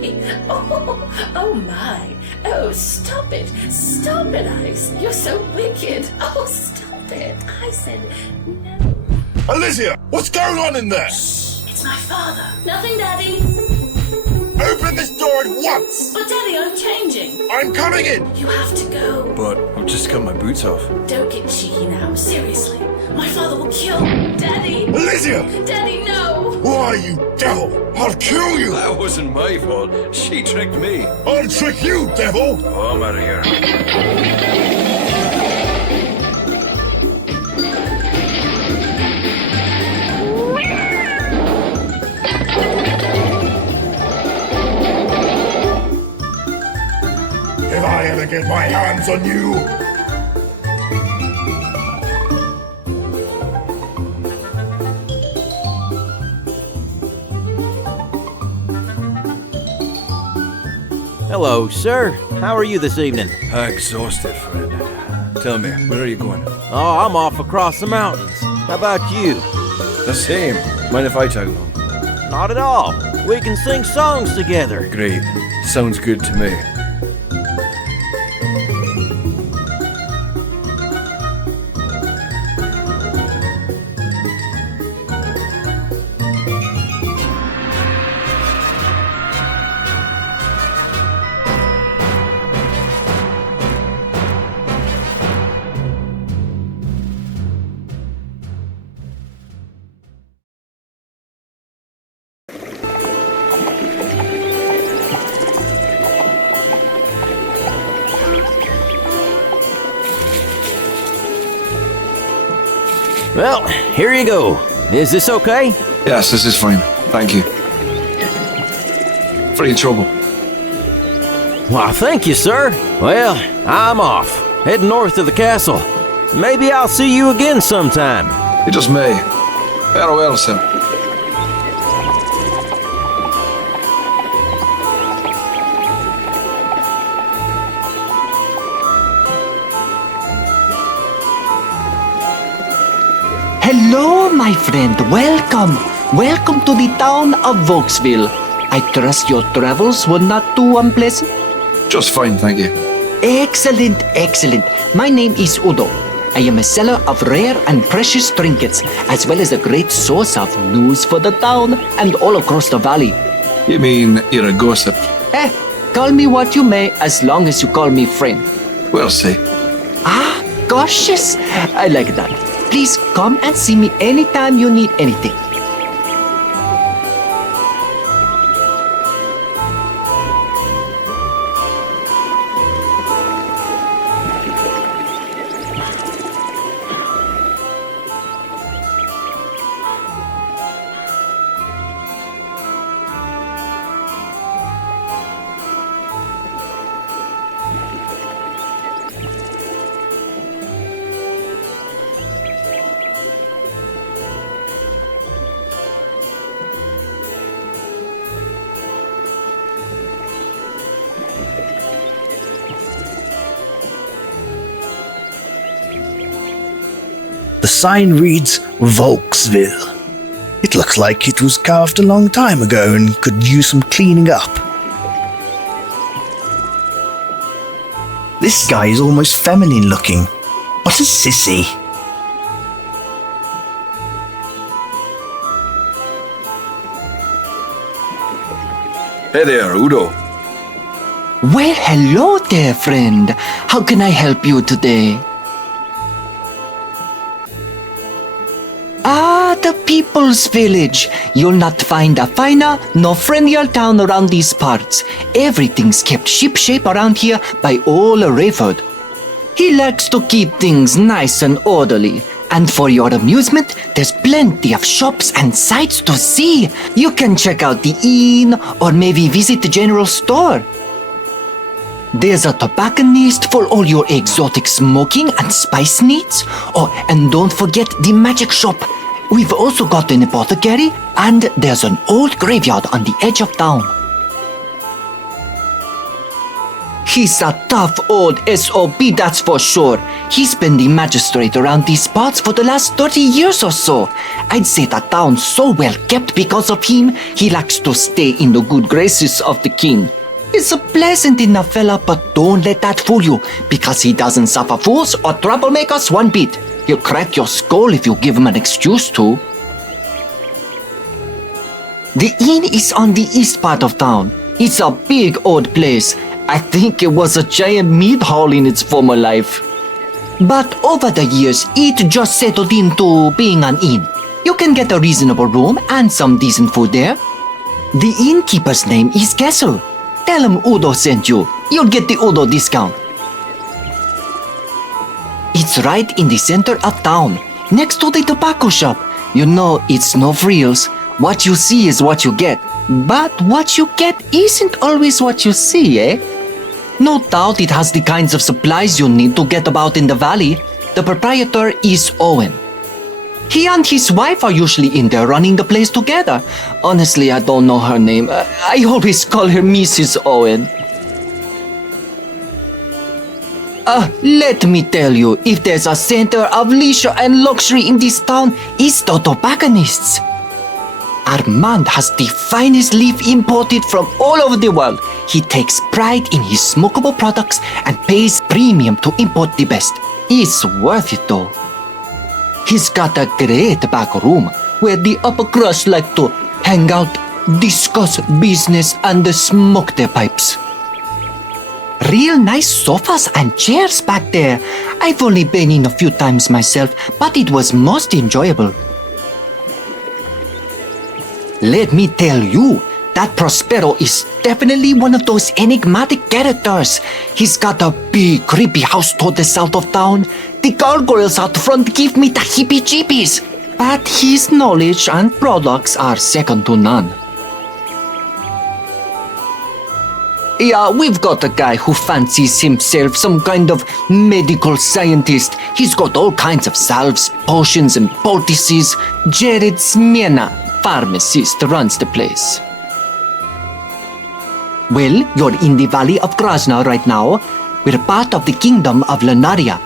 Oh my. Oh, stop it. Stop it, Ice. You're so wicked. Oh, stop it. I said no. Alicia, what's going on in there? It's my father. Nothing, Daddy. Open this door at once! But, Daddy, I'm changing. I'm coming in! You have to go. But I've just got my boots off. Don't get cheeky now. Seriously. My father will kill... Daddy. Alicia! Daddy, no. Why, you devil! I'll kill you! That wasn't my fault. She tricked me. I'll trick you, devil! Oh, I'm out of here. If I ever get my hands on you... Hello, sir. How are you this evening? Exhausted, friend. Tell me, where are you going? Oh, I'm off across the mountains. How about you? The same. Mind if I tag along? Not at all. We can sing songs together. Great. Sounds good to me. Well, here you go. Is this okay? Yes, this is fine. Thank you. For your trouble. Why, thank you, sir. Well, I'm off. Heading north to the castle. Maybe I'll see you again sometime. You just may. Farewell, sir. Hello, my friend. Welcome. Welcome to the town of Vokesville. I trust your travels were not too unpleasant? Just fine, thank you. Excellent, excellent. My name is Udo. I am a seller of rare and precious trinkets, as well as a great source of news for the town and all across the valley. You mean you're a gossip? Call me what you may, as long as you call me friend. We'll see. Ah, cautious. I like that. Please come and see me anytime you need anything. The sign reads Volksville. It looks like it was carved a long time ago and could use some cleaning up. This guy is almost feminine looking. What a sissy. Hey there, Udo. Well, hello there, friend. How can I help you today? Ah, the People's Village. You'll not find a finer nor friendlier town around these parts. Everything's kept shipshape around here by old Rayford. He likes to keep things nice and orderly. And for your amusement, there's plenty of shops and sights to see. You can check out the inn or maybe visit the general store. There's a tobacconist for all your exotic smoking and spice needs. Oh, and don't forget the magic shop. We've also got an apothecary, and there's an old graveyard on the edge of town. He's a tough old SOB, that's for sure. He's been the magistrate around these parts for the last 30 years or so. I'd say the town's so well kept because of him, he likes to stay in the good graces of the king. He's a pleasant enough fella, but don't let that fool you, because he doesn't suffer fools or troublemakers one bit. He'll crack your skull if you give him an excuse to. The inn is on the east part of town. It's a big old place. I think it was a giant meat hall in its former life. But over the years, it just settled into being an inn. You can get a reasonable room and some decent food there. The innkeeper's name is Kessel. Tell him Udo sent you. You'll get the Udo discount. It's right in the center of town, next to the tobacco shop. You know, it's no frills. What you see is what you get. But what you get isn't always what you see, eh? No doubt it has the kinds of supplies you need to get about in the valley. The proprietor is Owen. He and his wife are usually in there running the place together. Honestly, I don't know her name. I always call her Mrs. Owen. Let me tell you, if there's a center of leisure and luxury in this town, it's the tobacconists. Armand has the finest leaf imported from all over the world. He takes pride in his smokable products and pays premium to import the best. It's worth it though. He's got a great back room where the upper crust like to hang out, discuss business and smoke their pipes. Real nice sofas and chairs back there. I've only been in a few times myself, but it was most enjoyable. Let me tell you, that Prospero is definitely one of those enigmatic characters. He's got a big creepy house to the south of town. The gargoyles out front give me the heebie-jeebies. But his knowledge and products are second to none. Yeah, we've got a guy who fancies himself some kind of medical scientist. He's got all kinds of salves, potions and poultices. Jared Smyrna, pharmacist, runs the place. Well, you're in the Valley of Krasna right now. We're part of the Kingdom of Lunaria.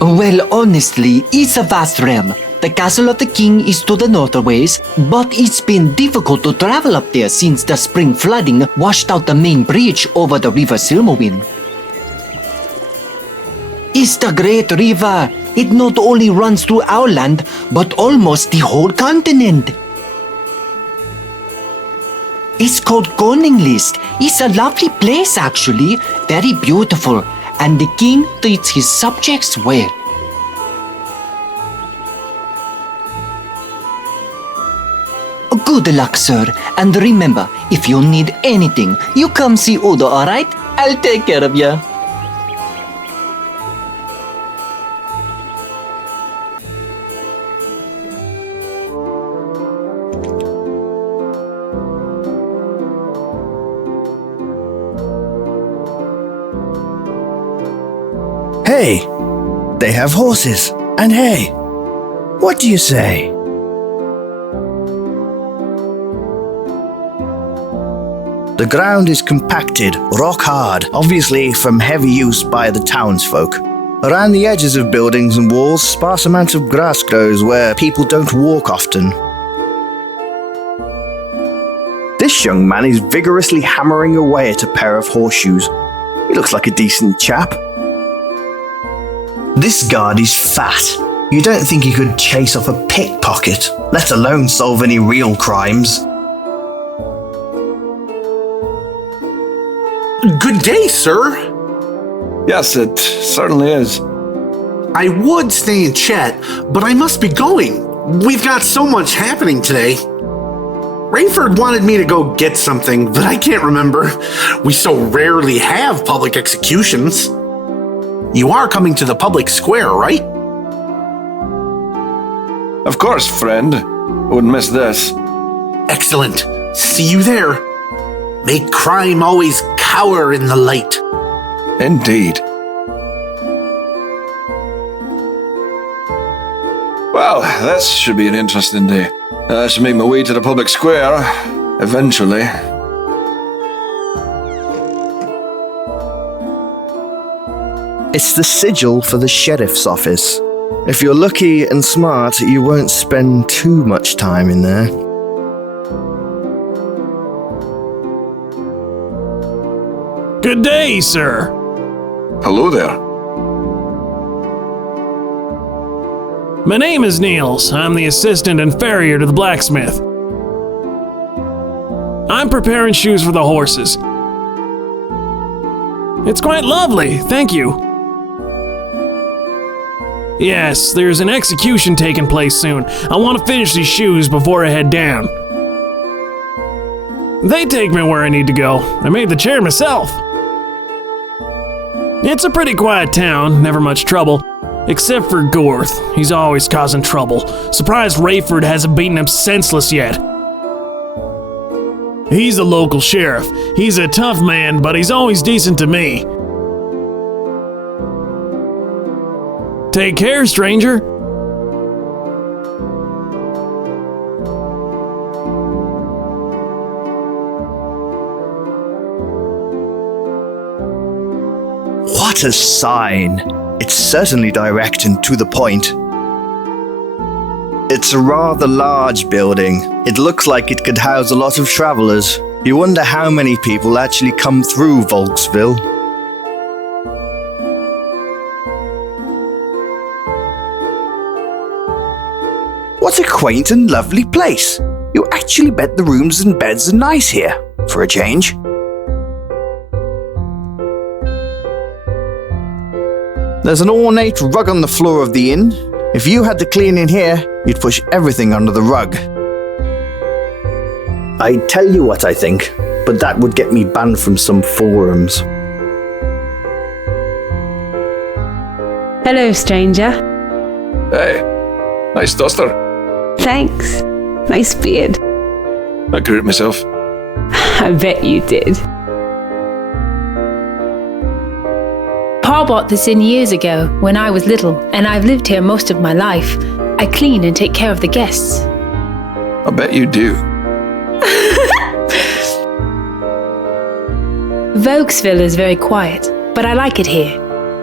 Well, honestly, it's a vast realm. The castle of the king is to the north a ways, but it's been difficult to travel up there since the spring flooding washed out the main bridge over the river Silmowin. It's the great river. It not only runs through our land, but almost the whole continent. It's called Koninglist. It's a lovely place actually, very beautiful, and the king treats his subjects well. Good luck, sir, and remember, if you need anything, you come see Udo, alright? I'll take care of you. Hey, they have horses and hay. What do you say? The ground is compacted, rock hard, obviously from heavy use by the townsfolk. Around the edges of buildings and walls, sparse amounts of grass grows where people don't walk often. This young man is vigorously hammering away at a pair of horseshoes. He looks like a decent chap. This guard is fat. You don't think he could chase off a pickpocket, let alone solve any real crimes. Good day, sir. Yes, it certainly is. I would stay and chat, but I must be going. We've got so much happening today. Rayford wanted me to go get something, but I can't remember. We so rarely have public executions. You are coming to the public square, right? Of course, friend. Wouldn't miss this. Excellent. See you there. Make crime always cower in the light. Indeed. Well, this should be an interesting day. I should make my way to the public square, eventually. It's the sigil for the sheriff's office. If you're lucky and smart, you won't spend too much time in there. Good day, sir. Hello there. My name is Niels. I'm the assistant and farrier to the blacksmith. I'm preparing shoes for the horses. It's quite lovely, thank you. Yes, there's an execution taking place soon. I want to finish these shoes before I head down. They take me where I need to go. I made the chair myself. It's a pretty quiet town, never much trouble. Except for Gorth. He's always causing trouble. Surprised Rayford hasn't beaten him senseless yet. He's the local sheriff. He's a tough man, but he's always decent to me. Take care, stranger. What a sign! It's certainly direct and to the point. It's a rather large building. It looks like it could house a lot of travelers. You wonder how many people actually come through Volksville. What a quaint and lovely place. You actually bet the rooms and beds are nice here, for a change. There's an ornate rug on the floor of the inn. If you had to clean in here, you'd push everything under the rug. I'd tell you what I think, but that would get me banned from some forums. Hello, stranger. Hey, nice duster. Thanks. Nice beard. I grew it myself. I bet you did. Pa bought this inn years ago, when I was little, and I've lived here most of my life. I clean and take care of the guests. I bet you do. Volksville is very quiet, but I like it here.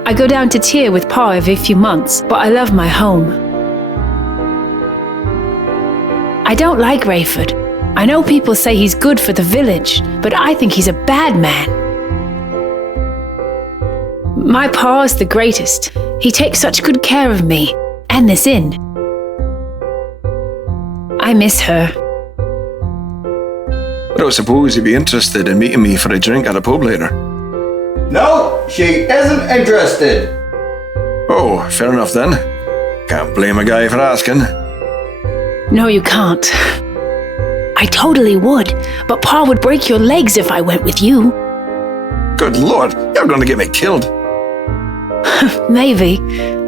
I go down to Tyr with Pa every few months, but I love my home. I don't like Rayford. I know people say he's good for the village, but I think he's a bad man. My pa's the greatest. He takes such good care of me, and this inn. I miss her. I don't suppose you'd be interested in meeting me for a drink at a pub later. No, she isn't interested. Oh, fair enough then. Can't blame a guy for asking. No, you can't. I totally would, but Pa would break your legs if I went with you. Good lord, you're going to get me killed. Maybe,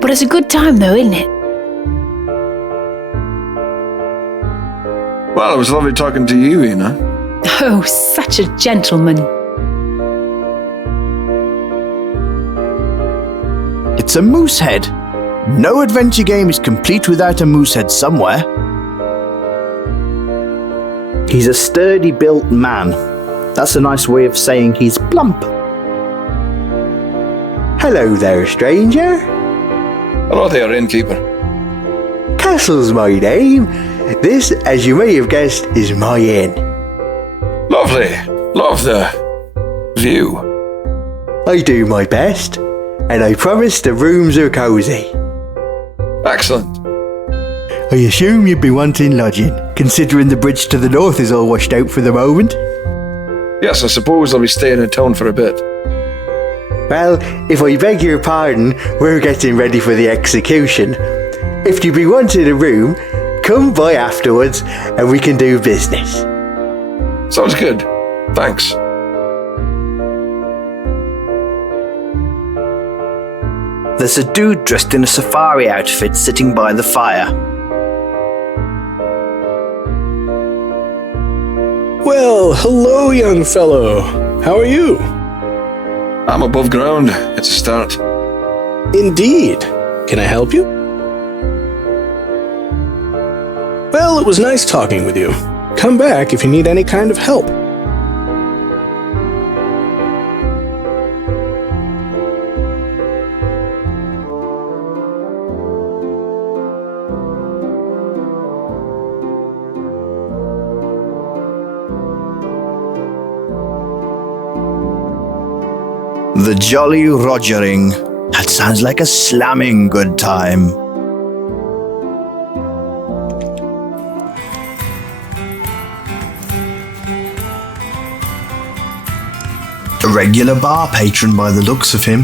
but it's a good time though, isn't it? Well, it was lovely talking to you, Ina. Oh, such a gentleman. It's a moose head. No adventure game is complete without a moose head somewhere. He's a sturdy built man. That's a nice way of saying he's plump. Hello there, stranger. Hello there, innkeeper. Castle's my name. This, as you may have guessed, is my inn. Lovely. Love the view. I do my best, and I promise the rooms are cosy. Excellent. I assume you'd be wanting lodging, considering the bridge to the north is all washed out for the moment. Yes, I suppose I'll be staying in town for a bit. Well, if I beg your pardon, we're getting ready for the execution. If you be wanting a room, come by afterwards and we can do business. Sounds good. Thanks. There's a dude dressed in a safari outfit sitting by the fire. Well, hello, young fellow. How are you? I'm above ground. It's a start. Indeed. Can I help you? Well, it was nice talking with you. Come back if you need any kind of help. The Jolly Rogering. That sounds like a slamming good time. A regular bar patron by the looks of him.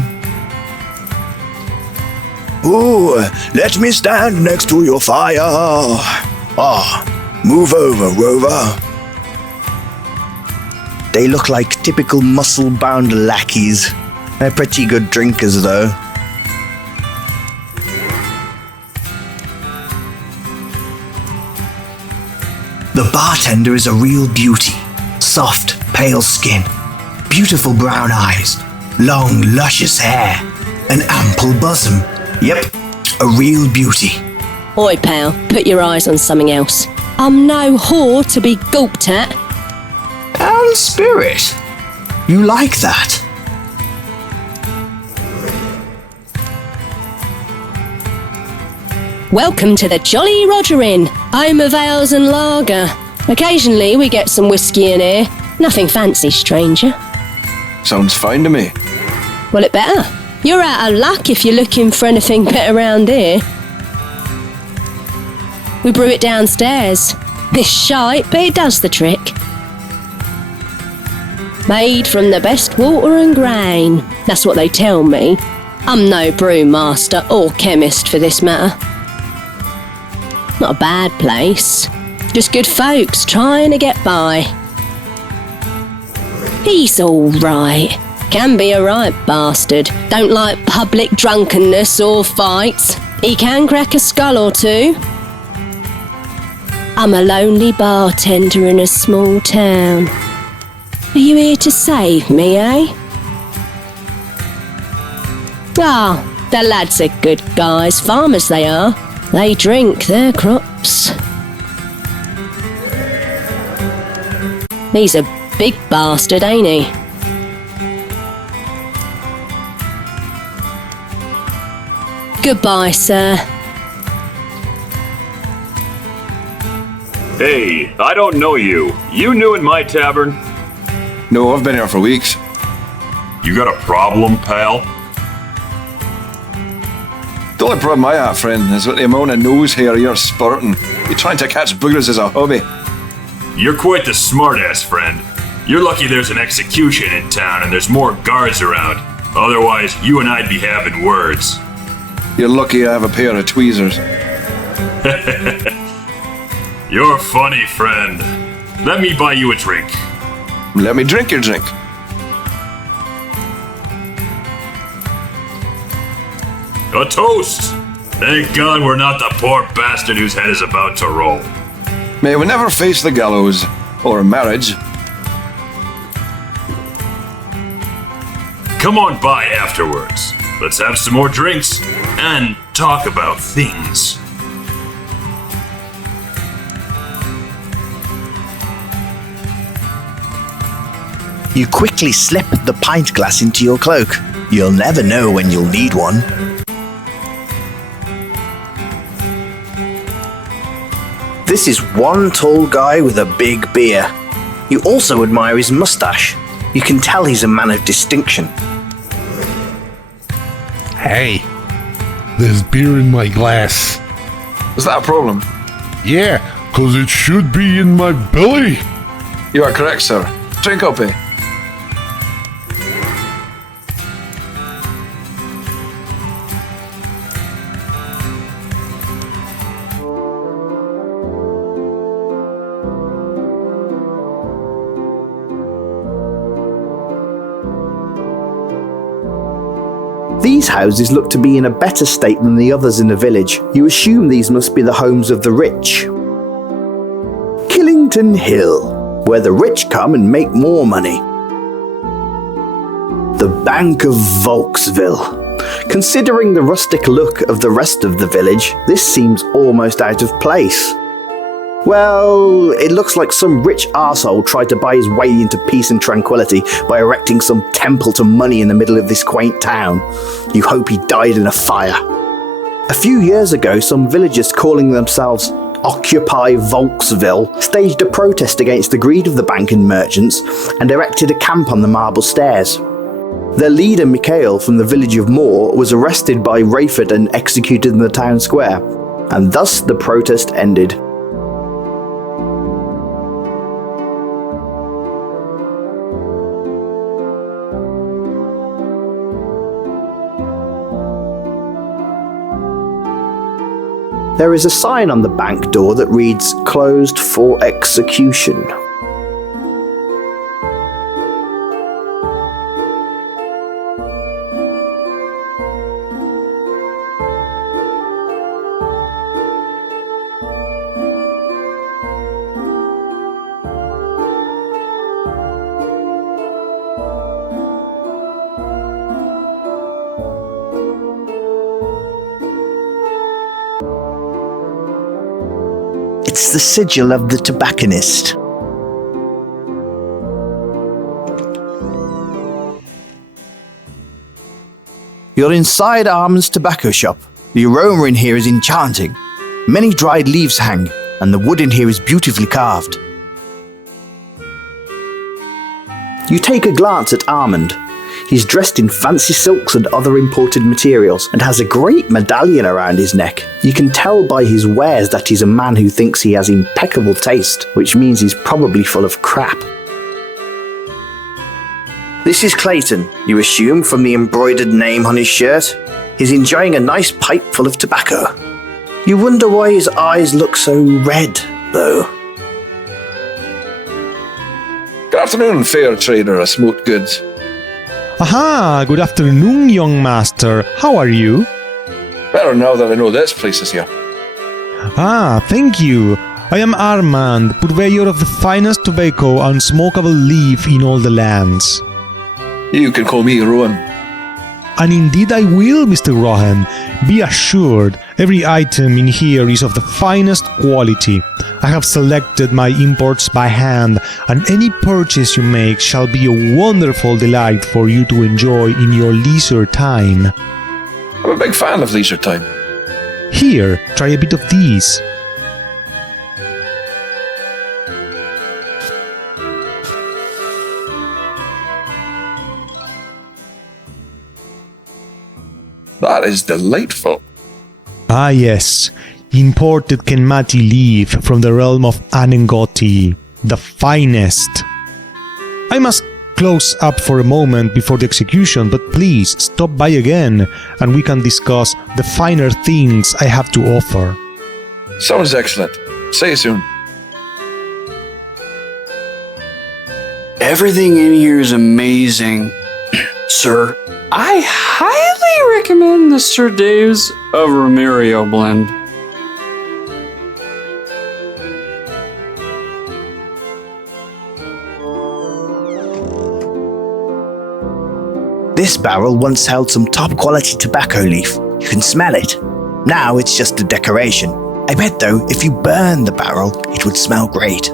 Ooh, let me stand next to your fire. Move over, Rover. They look like typical muscle-bound lackeys. They're pretty good drinkers, though. The bartender is a real beauty. Soft, pale skin, beautiful brown eyes, long, luscious hair, an ample bosom. Yep, a real beauty. Oi, pal, put your eyes on something else. I'm no whore to be gulped at. And spirit. You like that? Welcome to the Jolly Roger Inn, home of ales and lager. Occasionally we get some whiskey in here. Nothing fancy, stranger. Sounds fine to me. Well, it better. You're out of luck if you're looking for anything better around here. We brew it downstairs. It's shite, but it does the trick. Made from the best water and grain. That's what they tell me. I'm no brewmaster or chemist for this matter. Not a bad place. Just good folks trying to get by. He's all right. Can be a right bastard. Don't like public drunkenness or fights. He can crack a skull or two. I'm a lonely bartender in a small town. Are you here to save me, eh? Ah, the lads are good guys, farmers they are. They drink their crops. He's a big bastard, ain't he? Goodbye, sir. Hey, I don't know you. You new in my tavern? No, I've been here for weeks. You got a problem, pal? The only problem I have, friend, is with the amount of nose hair you're spurting. You're trying to catch boogers as a hobby. You're quite the smartass, friend. You're lucky there's an execution in town and there's more guards around. Otherwise, you and I'd be having words. You're lucky I have a pair of tweezers. You're funny, friend. Let me buy you a drink. Let me drink your drink. A toast! Thank God we're not the poor bastard whose head is about to roll. May we never face the gallows, or marriage. Come on by afterwards. Let's have some more drinks and talk about things. You quickly slip the pint glass into your cloak. You'll never know when you'll need one. This is one tall guy with a big beer. You also admire his mustache. You can tell he's a man of distinction. Hey, there's beer in my glass. Is that a problem? Yeah, 'cause it should be in my belly. You are correct, sir. Drink up, eh? These houses look to be in a better state than the others in the village. You assume these must be the homes of the rich. Killington Hill, where the rich come and make more money. The Bank of Volksville. Considering the rustic look of the rest of the village, this seems almost out of place. Well, it looks like some rich arsehole tried to buy his way into peace and tranquility by erecting some temple to money in the middle of this quaint town. You hope he died in a fire. A few years ago, some villagers calling themselves Occupy Volksville staged a protest against the greed of the bank and merchants and erected a camp on the marble stairs. Their leader, Mikhail, from the village of Moor, was arrested by Rayford and executed in the town square, and thus the protest ended. There is a sign on the bank door that reads, "Closed for execution." It's the sigil of the tobacconist. You're inside Armand's tobacco shop. The aroma in here is enchanting. Many dried leaves hang, and the wood in here is beautifully carved. You take a glance at Armand. He's dressed in fancy silks and other imported materials, and has a great medallion around his neck. You can tell by his wares that he's a man who thinks he has impeccable taste, which means he's probably full of crap. This is Clayton, you assume from the embroidered name on his shirt. He's enjoying a nice pipe full of tobacco. You wonder why his eyes look so red, though. Good afternoon, fair trader of smoked goods. Aha, good afternoon, young master. How are you? Better now that I know this place is here. Ah, thank you. I am Armand, purveyor of the finest tobacco and smokable leaf in all the lands. You can call me Rowan. And indeed I will, Mr. Rohan. Be assured, every item in here is of the finest quality. I have selected my imports by hand, and any purchase you make shall be a wonderful delight for you to enjoy in your leisure time. I'm a big fan of leisure time. Here, try a bit of these. That is delightful. Ah yes, imported Kenmati leaf from the realm of Anengoti, the finest. I must close up for a moment before the execution, but please stop by again and we can discuss the finer things I have to offer. Sounds excellent. See you soon. Everything in here is amazing, sir. I highly recommend the Sir Dave's of Romerio blend. This barrel once held some top quality tobacco leaf. You can smell it. Now it's just a decoration. I bet though, if you burn the barrel, it would smell great.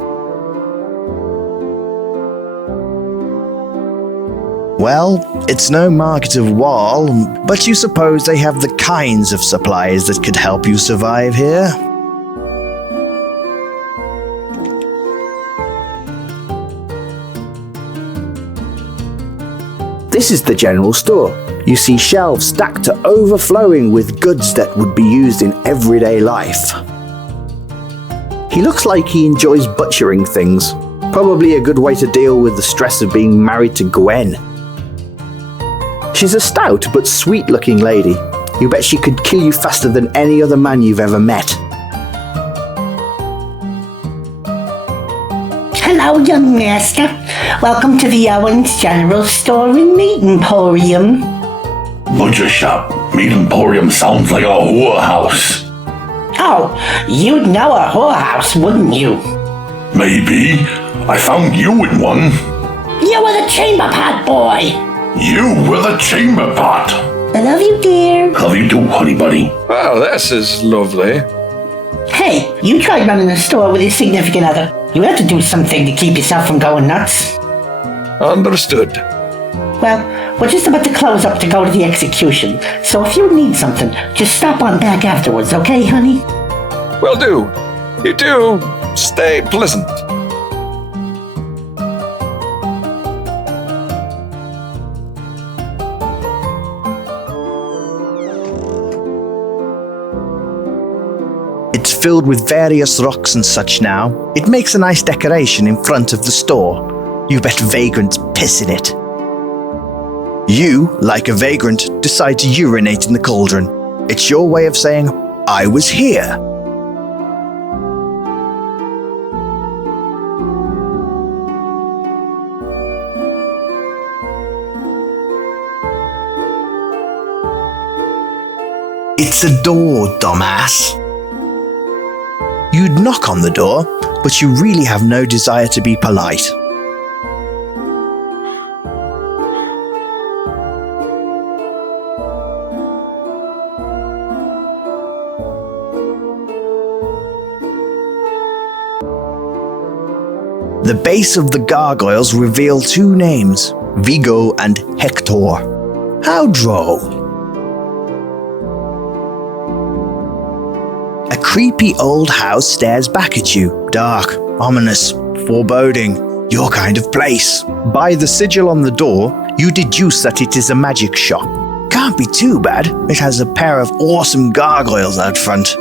Well, it's no market of Wall, but you suppose they have the kinds of supplies that could help you survive here? This is the general store. You see shelves stacked to overflowing with goods that would be used in everyday life. He looks like he enjoys butchering things. Probably a good way to deal with the stress of being married to Gwen. She's a stout but sweet-looking lady. You bet she could kill you faster than any other man you've ever met. Hello, young master. Welcome to the Owens General Store and Meat Emporium. Butcher shop. Meat Emporium sounds like a whorehouse. Oh, you'd know a whorehouse, wouldn't you? Maybe. I found you in one. You were the chamber pot boy. You were the chamber pot. I love you, dear. Love you too, honey buddy. Well, this is lovely. Hey, you tried running a store with your significant other. You have to do something to keep yourself from going nuts. Understood. Well, we're just about to close up to go to the execution, so if you need something, just stop on back afterwards, okay, honey? Will do. You too. Stay pleasant. filled with various rocks and such now. It makes a nice decoration in front of the store. You bet vagrants piss in it. You, like a vagrant, decide to urinate in the cauldron. It's your way of saying, I was here. It's a door, dumbass. You'd knock on the door, but you really have no desire to be polite. The base of the gargoyles reveal two names, Vigo and Hector. How droll. A creepy old house stares back at you, dark, ominous, foreboding, your kind of place. By the sigil on the door, you deduce that it is a magic shop. Can't be too bad, it has a pair of awesome gargoyles out front.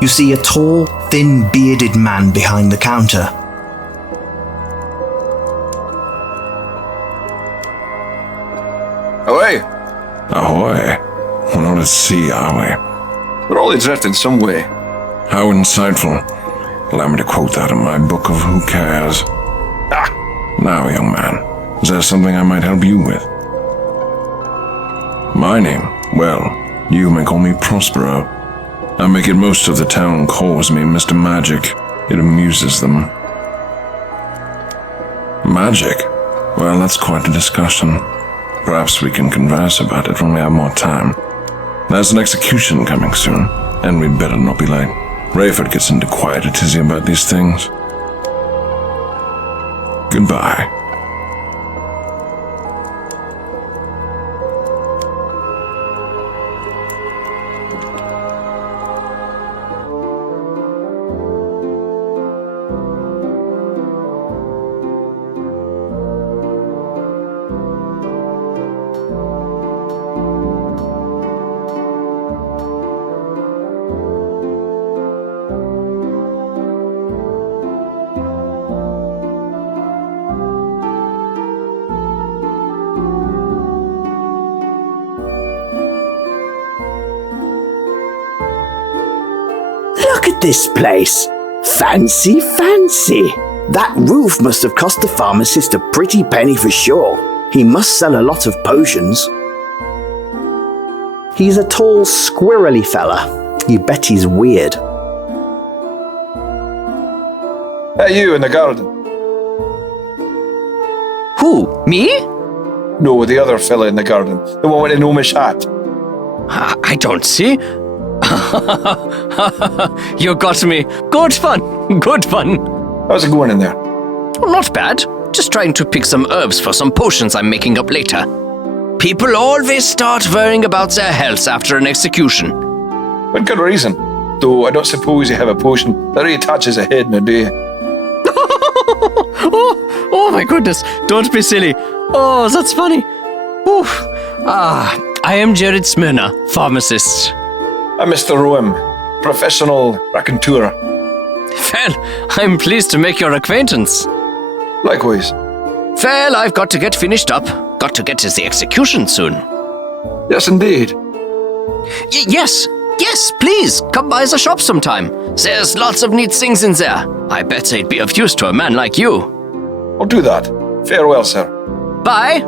You see a tall, thin, bearded man behind the counter. Ahoy! Ahoy. Well, now let's see, are we? We're all adrift in some way. How insightful. Allow me to quote that in my book of Who Cares. Ah! Now, young man, is there something I might help you with? My name? Well, you may call me Prospero. I make it most of the town calls me Mr. Magic. It amuses them. Magic? Well, that's quite a discussion. Perhaps we can converse about it when we have more time. There's an execution coming soon, and we'd better not be late. Rayford gets into quite a tizzy about these things. Goodbye. Look at this place. Fancy, fancy. That roof must have cost the pharmacist a pretty penny for sure. He must sell a lot of potions. He's a tall, squirrely fella. You bet he's weird. Hey, you in the garden. Who? Me? No, the other fella in the garden. The one with the gnomish hat. I don't see. You got me. Good fun. Good fun. How's it going in there? Not bad. Just trying to pick some herbs for some potions I'm making up later. People always start worrying about their health after an execution. With good reason. Though I don't suppose you have a potion that reattaches a head in a day. Oh my goodness. Don't be silly. Oh, that's funny. Oof. I am Jared Smyrna, pharmacist. I'm Mr. Roem, professional raconteur. Well, I'm pleased to make your acquaintance. Likewise. Well, I've got to get finished up. Got to get to the execution soon. Yes, indeed. Yes, please, come by the shop sometime. There's lots of neat things in there. I bet they'd be of use to a man like you. I'll do that. Farewell, sir. Bye.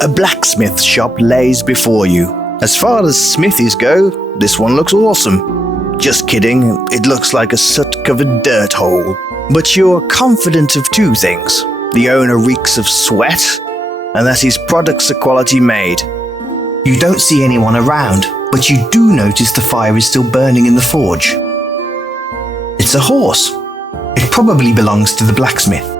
A blacksmith shop lays before you. As far as smithies go, this one looks awesome. Just kidding, it looks like a soot-covered dirt hole. But you're confident of two things. The owner reeks of sweat, and that his products are quality made. You don't see anyone around, but you do notice the fire is still burning in the forge. It's a horse. It probably belongs to the blacksmith.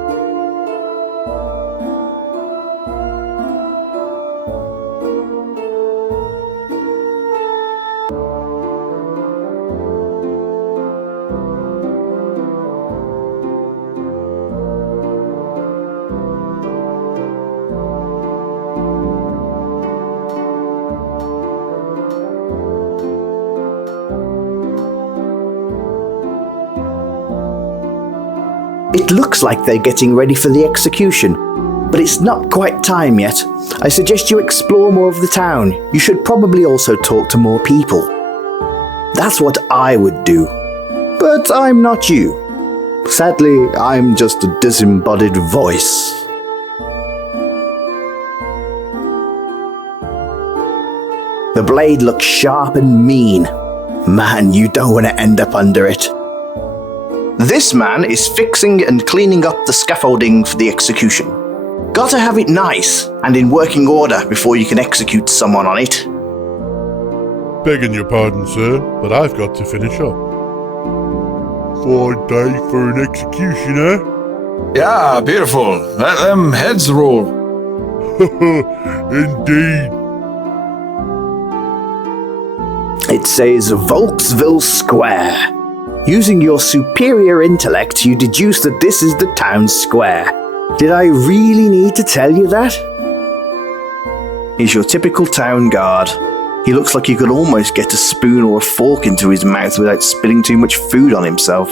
It looks like they're getting ready for the execution, but it's not quite time yet. I suggest you explore more of the town. You should probably also talk to more people. That's what I would do. But I'm not you. Sadly, I'm just a disembodied voice. The blade looks sharp and mean. Man, you don't want to end up under it. This man is fixing and cleaning up the scaffolding for the execution. Gotta have it nice and in working order before you can execute someone on it. Begging your pardon, sir, but I've got to finish up. Fine day for an execution, eh? Yeah, beautiful. Let them heads roll. Indeed. It says Volksville Square. Using your superior intellect, you deduce that this is the town square. Did I really need to tell you that? He's your typical town guard. He looks like he could almost get a spoon or a fork into his mouth without spilling too much food on himself.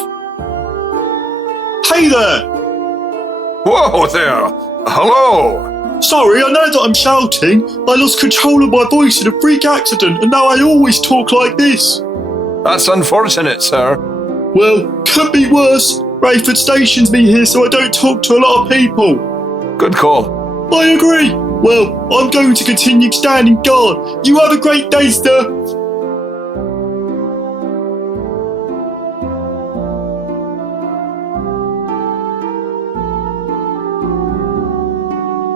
Hey there! Whoa there! Hello! Sorry, I know that I'm shouting. I lost control of my voice in a freak accident, and now I always talk like this. That's unfortunate, sir. Well, could be worse. Rayford stations me here so I don't talk to a lot of people. Good call. I agree. Well, I'm going to continue standing guard. You have a great day, sir.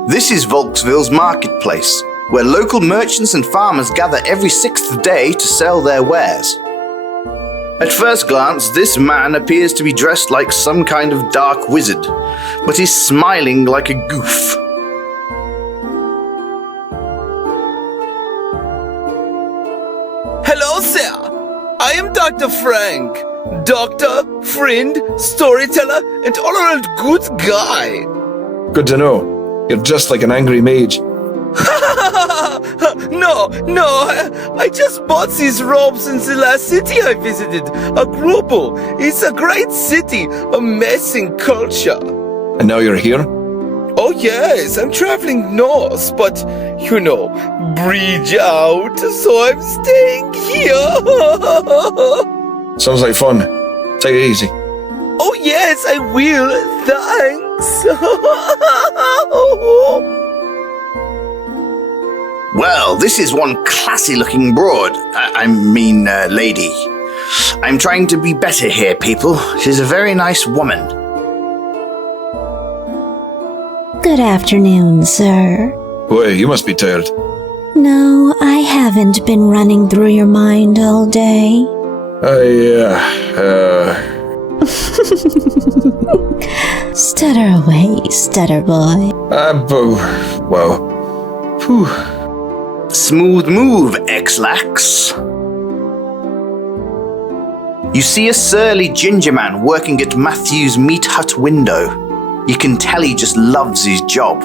This is Volksville's marketplace, where local merchants and farmers gather every 6th day to sell their wares. At first glance, this man appears to be dressed like some kind of dark wizard, but he's smiling like a goof. Hello, sir. I am Dr. Frank. Doctor, friend, storyteller, and all-around good guy. Good to know. You're just like an angry mage. No, I just bought these robes in the last city I visited, Agrubo. It's a great city, amazing culture. And now you're here? Oh yes, I'm traveling north, but, bridge out, so I'm staying here. Sounds like fun. Take it easy. Oh yes, I will, thanks. Well, this is one classy-looking broad. Lady. I'm trying to be better here, people. She's a very nice woman. Good afternoon, sir. Boy, you must be tired. No, I haven't been running through your mind all day. Stutter away, stutter boy. Whew. Smooth move, X-Lax. You see a surly ginger man working at Matthew's meat hut window. You can tell he just loves his job.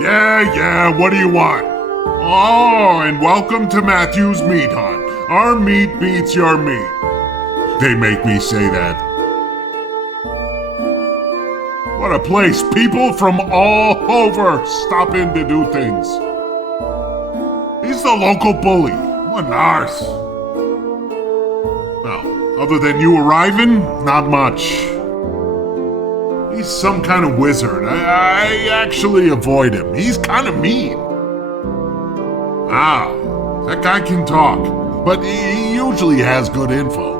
Yeah, what do you want? Oh, and welcome to Matthew's Meat Hut. Our meat beats your meat. They make me say that. What a place. People from all over stop in to do things. He's the local bully. What an arse. Well, other than you arriving, not much. He's some kind of wizard. I actually avoid him. He's kind of mean. Wow, that guy can talk, but he usually has good info.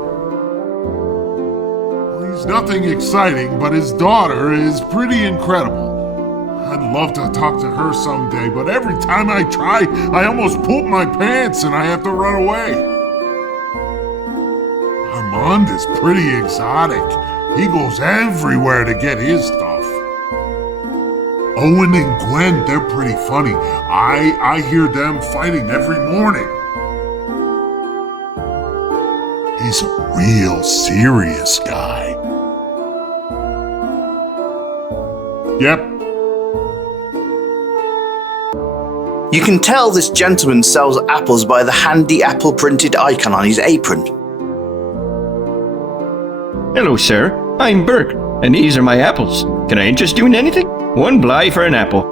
He's nothing exciting, but his daughter is pretty incredible. I'd love to talk to her someday, but every time I try, I almost poop my pants and I have to run away. Armand is pretty exotic. He goes everywhere to get his stuff. Owen and Gwen, they're pretty funny. I hear them fighting every morning. He's a real serious guy. Yep. You can tell this gentleman sells apples by the handy apple printed icon on his apron. Hello, sir. I'm Burke, and these are my apples. Can I interest you in anything? One bly for an apple.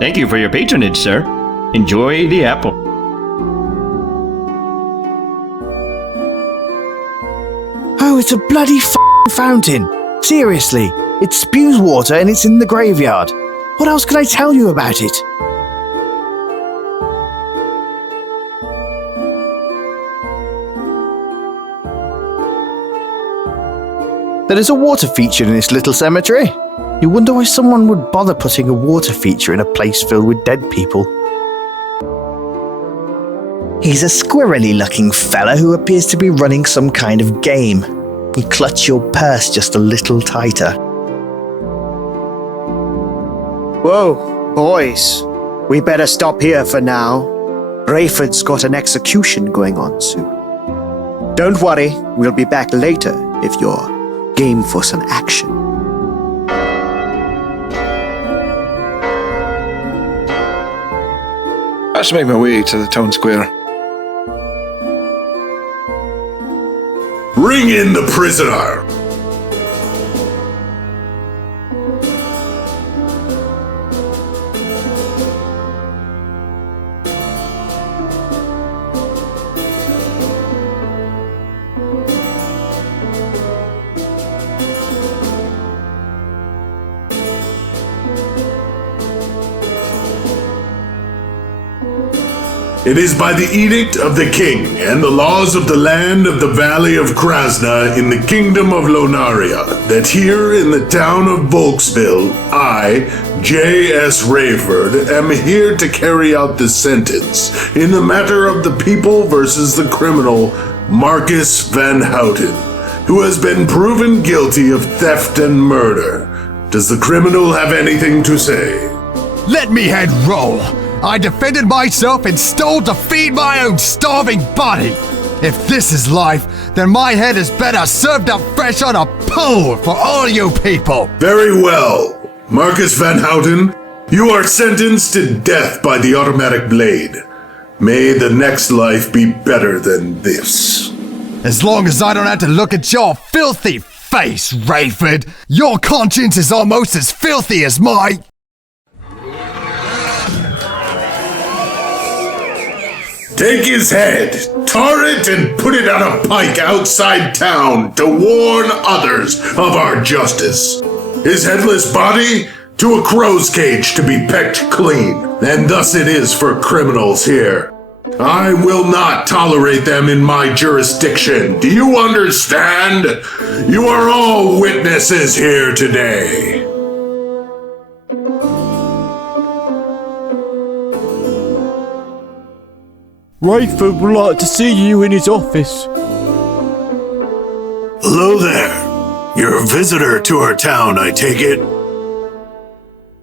Thank you for your patronage, sir. Enjoy the apple. Oh, it's a bloody fountain. Seriously, it spews water and it's in the graveyard. What else could I tell you about it? There is a water feature in this little cemetery. You wonder why someone would bother putting a water feature in a place filled with dead people. He's a squirrely looking fella who appears to be running some kind of game. You clutch your purse just a little tighter. Whoa, boys. We better stop here for now. Rayford's got an execution going on soon. Don't worry, we'll be back later if you're game for some action. Let's make my way to the town square. Bring in the prisoner! It is by the edict of the king and the laws of the land of the valley of Krasna in the kingdom of Lonaria that here in the town of Volksville, I, J.S. Rayford, am here to carry out the sentence in the matter of the people versus the criminal Marcus Van Houten, who has been proven guilty of theft and murder. Does the criminal have anything to say? Let me head roll. I defended myself and stole to feed my own starving body. If this is life, then my head is better served up fresh on a pole for all you people. Very well. Marcus Van Houten, you are sentenced to death by the automatic blade. May the next life be better than this. As long as I don't have to look at your filthy face, Rayford, your conscience is almost as filthy as mine. Take his head, tar it, and put it on a pike outside town to warn others of our justice. His headless body to a crow's cage to be pecked clean, and thus it is for criminals here. I will not tolerate them in my jurisdiction. Do you understand? You are all witnesses here today. Rayford would like to see you in his office. Hello there. You're a visitor to our town, I take it?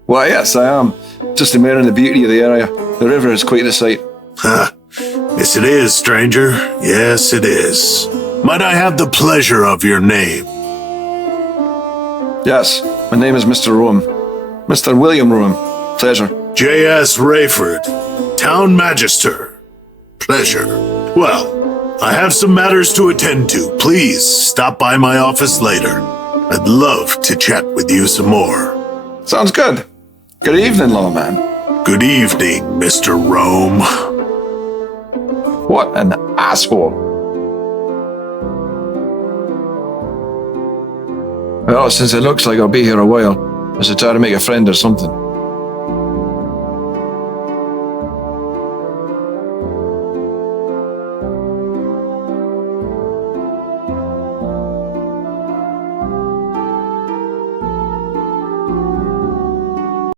Why, yes, I am. Just admiring the beauty of the area. The river is quite the sight. Huh. Yes, it is, stranger. Yes, it is. Might I have the pleasure of your name? Yes, my name is Mr. Rowan. Mr. William Rowan. Pleasure. J.S. Rayford, Town Magister. Pleasure. Well, I have some matters to attend to. Please stop by my office later. I'd love to chat with you some more. Sounds good. Good evening, lawman. Good evening, Mr. Rome. What an asshole. Well, since it looks like I'll be here a while, I should try to make a friend or something.